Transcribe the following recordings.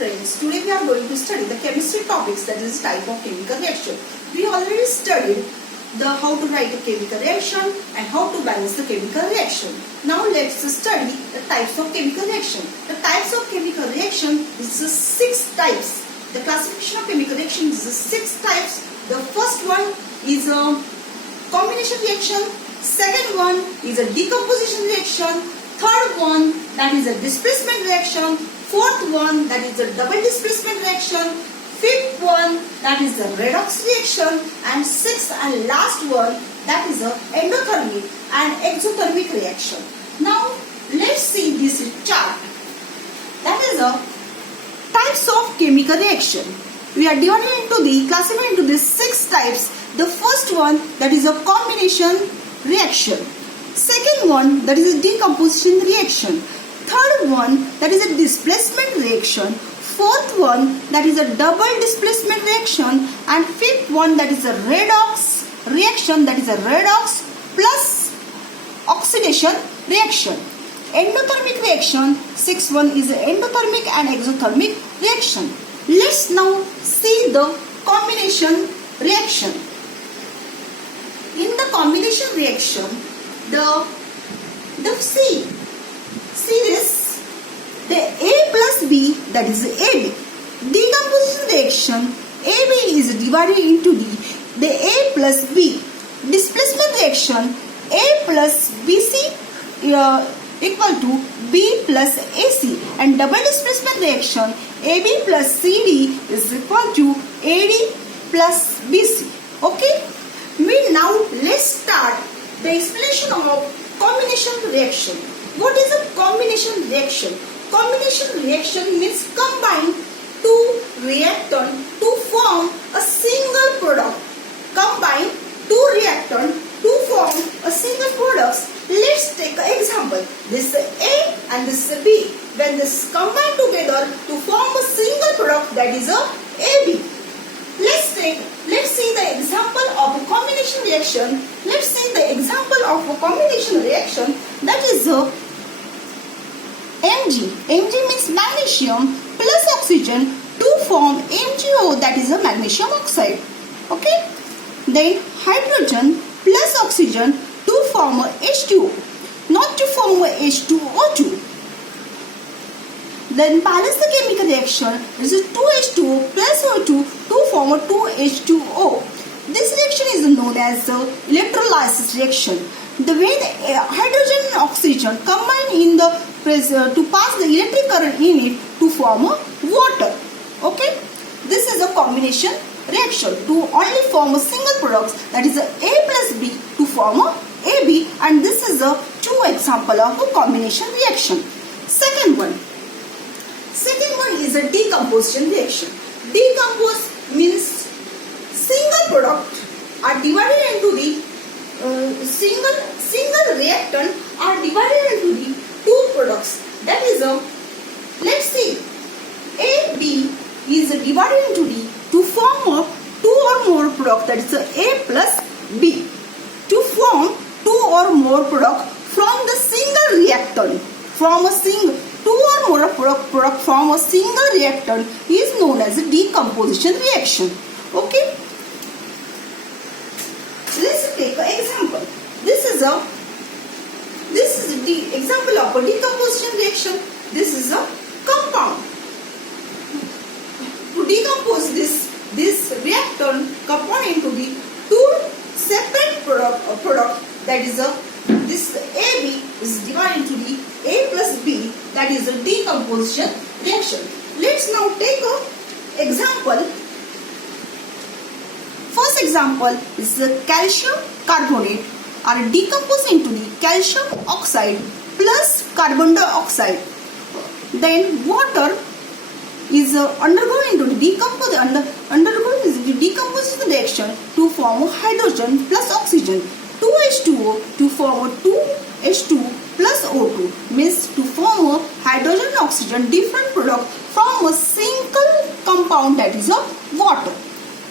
friends, today we are going to study the chemistry topics, that is type of chemical reaction. We already studied the how to write a chemical reaction and how to balance the chemical reaction. Now let's study the types of chemical reaction. The types of chemical reaction is 6 types. The classification of chemical reaction is 6 types. The first one is a combination reaction. Second one is a decomposition reaction. Third one, that is a displacement reaction. Fourth one, that is a double displacement reaction. Fifth one, that is the redox reaction. And sixth and last one, that is a endothermic and exothermic reaction. Now let's see this chart. That is a types of chemical reaction. We are divided into the classified into these 6 types. The first one, that is a combination reaction. Second one, that is a decomposition reaction. Third one, that is a displacement reaction. Fourth one, that is a double displacement reaction. And fifth one, that is a redox reaction, that is a redox plus oxidation reaction. Endothermic reaction, sixth one is endothermic and exothermic reaction. Let's now see the combination reaction. In the combination reaction, see this, the A plus B, that is AB. Decomposition reaction, AB is divided into the A plus B. Displacement reaction, A plus BC equal to B plus AC. And double displacement reaction, AB plus CD is equal to AD plus BC. Okay? Let's start the explanation of combination reaction. What is a combination reaction? Combination reaction means combine two reactants to form a single product. Combine two reactants to form a single product. Let's take an example. This is A and this is B. When this combine together to form a single product, that is a AB. Let's see the example of a combination reaction. Let's see the example of a combination reaction, that is a Mg. Mg means magnesium plus oxygen to form MgO, that is a magnesium oxide. Okay. Then hydrogen plus oxygen to form a H2O, not to form a H2O2. Then balance the chemical reaction. This is 2H2O plus O2 to form a 2H2O. This reaction is known as the electrolysis reaction. The way the hydrogen and oxygen combine in the to pass the electric current in it to form a water. Okay, this is a combination reaction to only form a single product, that is a A plus B to form a AB, and this is a 2 example of a combination reaction. Second one is a decomposition reaction. Decompose means single product are divided into the single reactant are divided into the 2 products. That is a, let's see, AB is divided into the to form a 2 or more product, that is a A plus B. To form 2 or more product from the single reactant, from a single 2 or more product from a single reactant is known as a decomposition reaction. Okay. Let's take an example. This is the example of a decomposition reaction. This is a compound. To decompose this reactant compound into the 2 separate product, that is this AB is divided into the A plus B, that is a decomposition reaction. Let's now take an example. First example is the calcium carbonate are decomposed into the calcium oxide plus carbon dioxide. Then water is undergoing into the decomposition reaction to form hydrogen plus oxygen. 2H2O to form 2H2 plus O2 means to form a hydrogen and oxygen different product from a single compound, that is a water.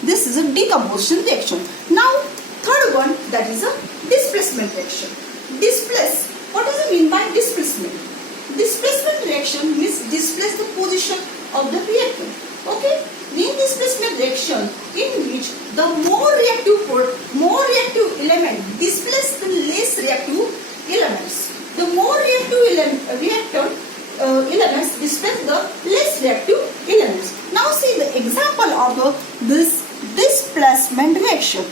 This is a decomposition reaction. Now third one, that is a displacement reaction. What does it mean by displacement? Displacement reaction means displace the position of the reactant. Okay, in displacement reaction in which the more reactive element displace the less reactive elements. The more reactive elements displace the less reactive elements. Now see the example of this displacement reaction.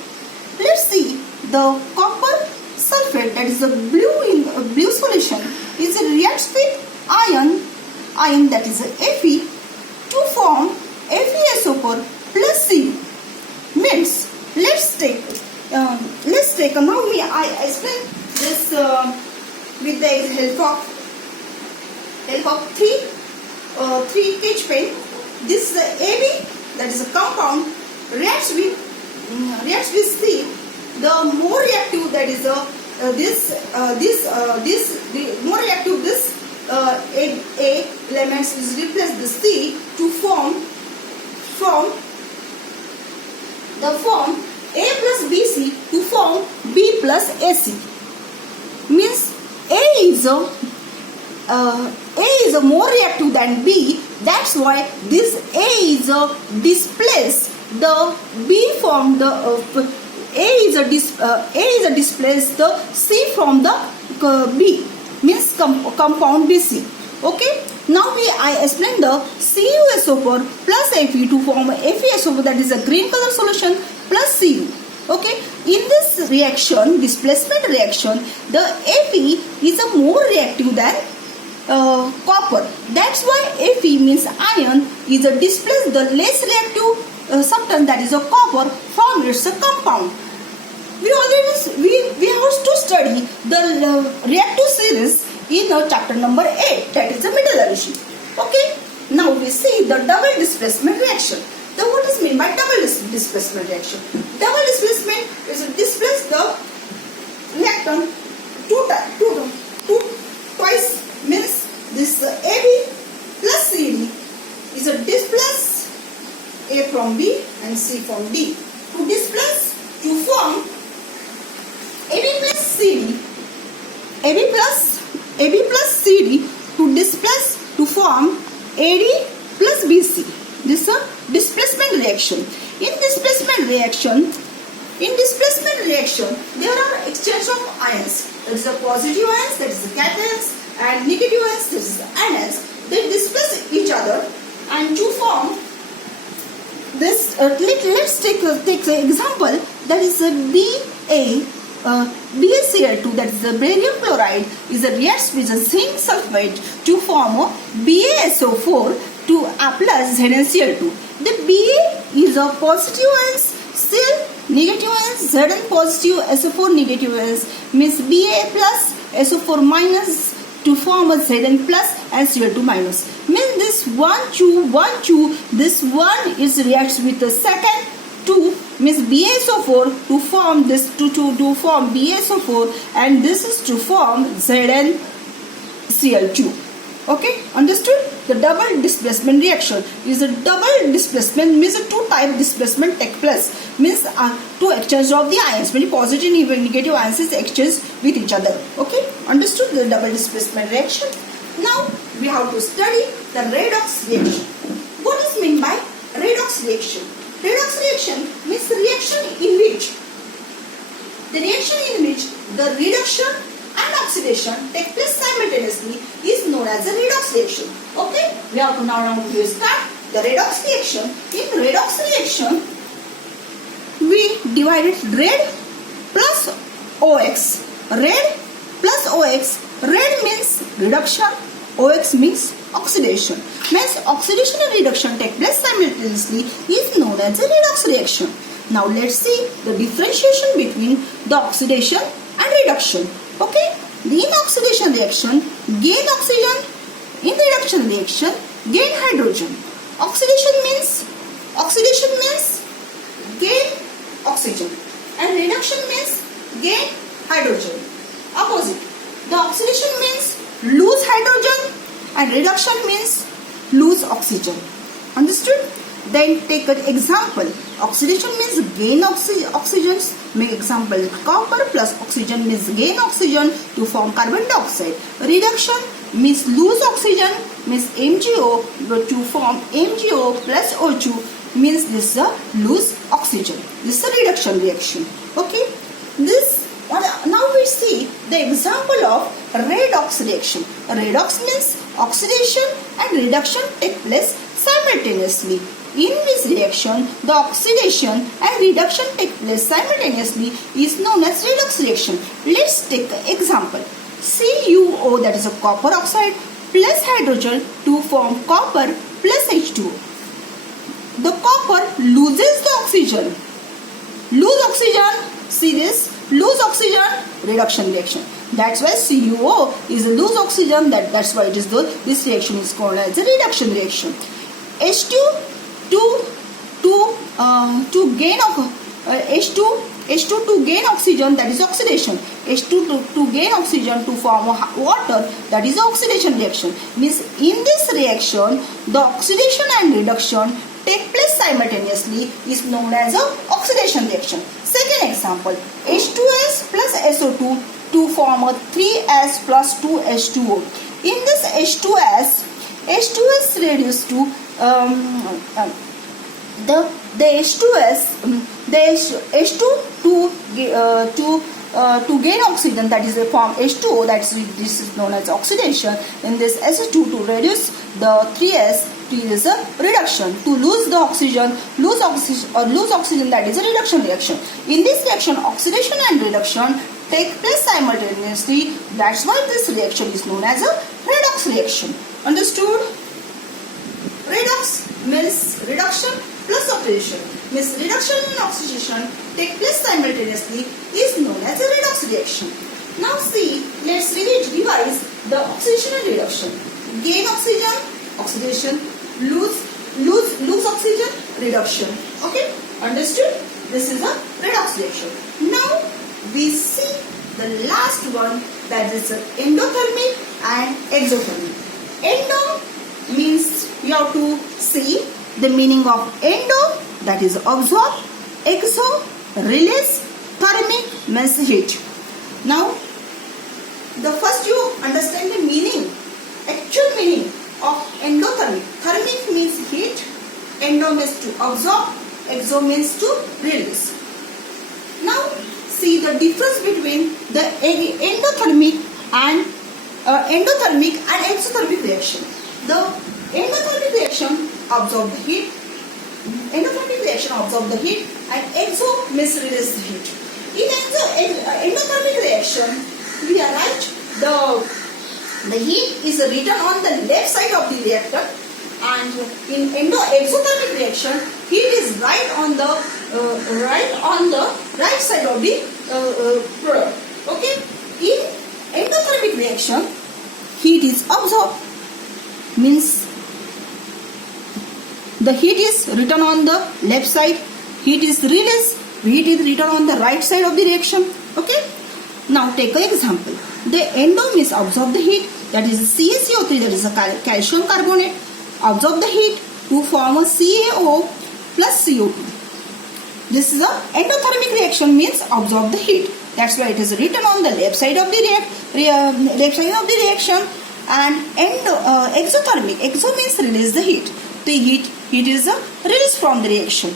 Let's see the copper sulfate, that is the blue solution, is reacts with ion that is Fe to form FeSO4 plus C. Means let's take now I explain this with the help of three cage pen. This AB, that is a compound, reacts with C. The more reactive, that is more reactive this A elements is replaced the C to form A plus BC to form B plus AC. Means A is a more reactive than B. That's why this A is a displace the B from the A is a displace the C from the B. Means compound BC. Okay. Now I explain the CuSO4 plus Fe to form FeSO4, that is a green color solution, plus Cu. Okay. In this reaction, displacement reaction, the Fe is a more reactive than copper. That's why Fe means ion is a displace the less reactive substance, that is a copper, from its compound. We have to study the reactive series in chapter number 8, that is the metallurgy. Okay. Now we see the double displacement reaction. What is meant by double displacement reaction? Double displacement is to displace the reactant twice. Means this AB plus CD is a displace A from B and C from D. To displace, to form AB plus CD to displace to form AD plus BC. This is a displacement reaction. In displacement reaction, there are exchange of ions. There is a positive ions, that is the cations, and negative ions, that is the anions. They displace each other, and to form this, let's take an example, that is a BaCl2, that is the barium chloride, is a reacts with a zinc sulfate to form a BaSO4 to plus ZnCl2. The Ba is a positive ions, Cl negative ions, Zn positive, SO4 negative ions, means Ba plus SO4 minus to form a Zn plus and Cl2 minus. Means this 1, 2, this one is reacts with the second 2, means BaSO4 to form this to form BaSO4, and this is to form ZnCl2. Okay, understood? The double displacement reaction is a double displacement, means a two type displacement take place, means two exchange of the ions, meaning positive and negative ions is exchanged with each other. Okay, understood the double displacement reaction. Now we have to study the redox reaction. What is meant by redox reaction? Redox reaction means the reaction in which the reduction and oxidation take place simultaneously is known as a redox reaction. Okay, we have to now start the redox reaction. In redox reaction, we divided red plus OX. Red plus OX. Red means reduction, OX means oxidation. Means oxidation and reduction take place simultaneously is known as a redox reaction. Now let's see the differentiation between the oxidation and reduction. Okay, in oxidation reaction, gain oxygen. In reduction reaction, gain hydrogen. Oxidation means gain oxygen, and reduction means gain hydrogen. Opposite. The oxidation means lose hydrogen, and reduction means lose oxygen. Understood? Then take an example. Oxidation means gain oxygen. Make example, copper plus oxygen means gain oxygen to form carbon dioxide. Reduction means lose oxygen means MgO to form MgO plus O2 means this is a loose oxygen. This is a reduction reaction. Okay. Now we see the example of redox reaction. Redox means oxidation and reduction take place simultaneously. In this reaction, the oxidation and reduction take place simultaneously is known as redox reaction. Let's take an example. CuO, that is a copper oxide, plus hydrogen to form copper plus H2O. The copper loses the oxygen. Lose oxygen, see this, lose oxygen, reduction reaction. That's why CuO is a loose oxygen. That's why this reaction is called as a reduction reaction. H2 to gain H2 to gain oxygen, that is oxidation. H2 to gain oxygen to form water, that is oxidation reaction. Means in this reaction, the oxidation and reduction take place simultaneously is known as a oxidation reaction. Second example, H2S plus SO2 to form a 3S plus 2H2O. In this H2S reduced to the H2 to gain oxygen, that is a form H2O, this is known as oxidation. In this SO2 to reduce the 3S, is a reduction. To lose the oxygen, lose oxygen, that is a reduction reaction. In this reaction, oxidation and reduction take place simultaneously. That's why this reaction is known as a redox reaction. Understood? Redox means reduction plus oxidation. Means reduction and oxidation take place simultaneously is known as a redox reaction. Now see, let's revise the oxidation and reduction. Gain oxygen, oxidation, lose oxygen, reduction. Okay, understood? This is a redox reaction. Now we see the last one, that is endothermic and exothermic. Endo means you have to see the meaning of endo, that is absorb, exo, release, thermic means heat. Now the first you understand the meaning, actual meaning of endothermic. Thermic means heat, endo means to absorb, exo means to release. Now see the difference between the endothermic and exothermic reaction. The endothermic reaction absorb the heat, and exo means release the heat. In endothermic reaction, we are right, the heat is written on the left side of the reactor, and in exothermic reaction, heat is right on the right side of the product. Okay. In endothermic reaction, heat is absorbed, means the heat is written on the left side, heat is released, heat is written on the right side of the reaction. Okay. Now take an example. The endo means absorb the heat, that is CaCO3, that is a calcium carbonate, absorb the heat to form a CaO plus CO2. This is a endothermic reaction, means absorb the heat. That's why it is written on the left side of the reaction. And exothermic, exo means release the heat. The heat is released from the reaction.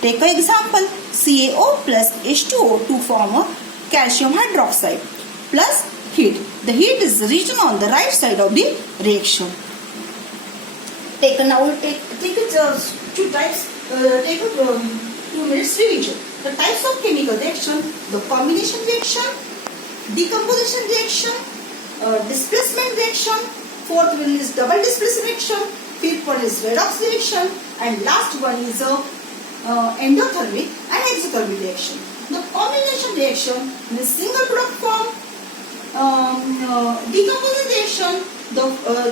Take an example, CaO plus H2O to form a calcium hydroxide plus heat. The heat is written on the right side of the reaction. Take two types. Take 2 minutes revision. The types of chemical reaction: the combination reaction, decomposition reaction, displacement reaction. Fourth one is double displacement reaction. Fifth one is redox reaction, and last one is endothermic and exothermic reaction. The combination reaction means single product form. Decomposition reaction, the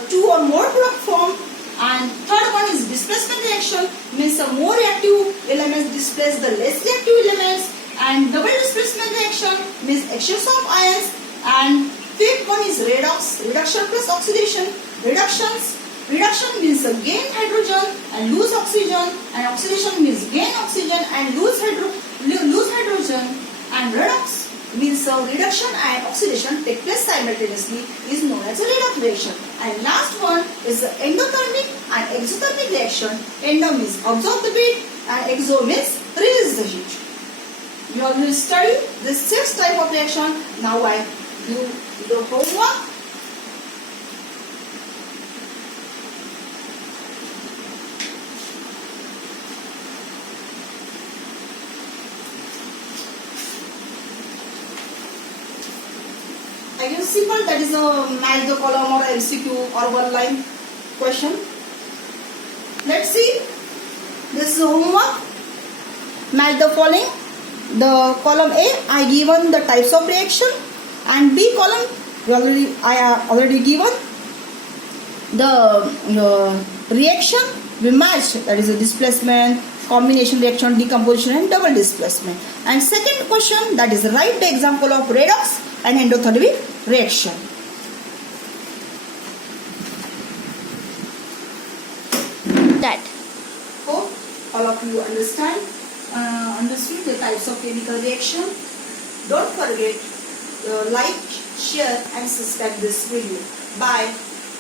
2 or more product form. And third one is displacement reaction, means the more reactive elements displace the less reactive elements. And double displacement reaction means exchange of ions. And fifth one is redox, reduction plus oxidation. Reduction means gain hydrogen and lose oxygen, and oxidation means gain oxygen and lose hydrogen. And redox means reduction and oxidation take place simultaneously is known as a redox reaction. And last one is the endothermic and exothermic reaction. Endo means absorb the heat and exo means release the heat. You already studied this 6 type of reaction. Now I do the homework. Again simple, that is a match the column or MCQ or one line question. Let's see. This is the homework. Match the following. The column A, I given the types of reaction, and B column I already given the reaction we matched, that is a displacement, combination reaction, decomposition and double displacement. And second question, that is write the example of redox and endothermic reaction. That. Hope all of you understood the types of chemical reaction. Don't forget like, share and subscribe this video. Bye.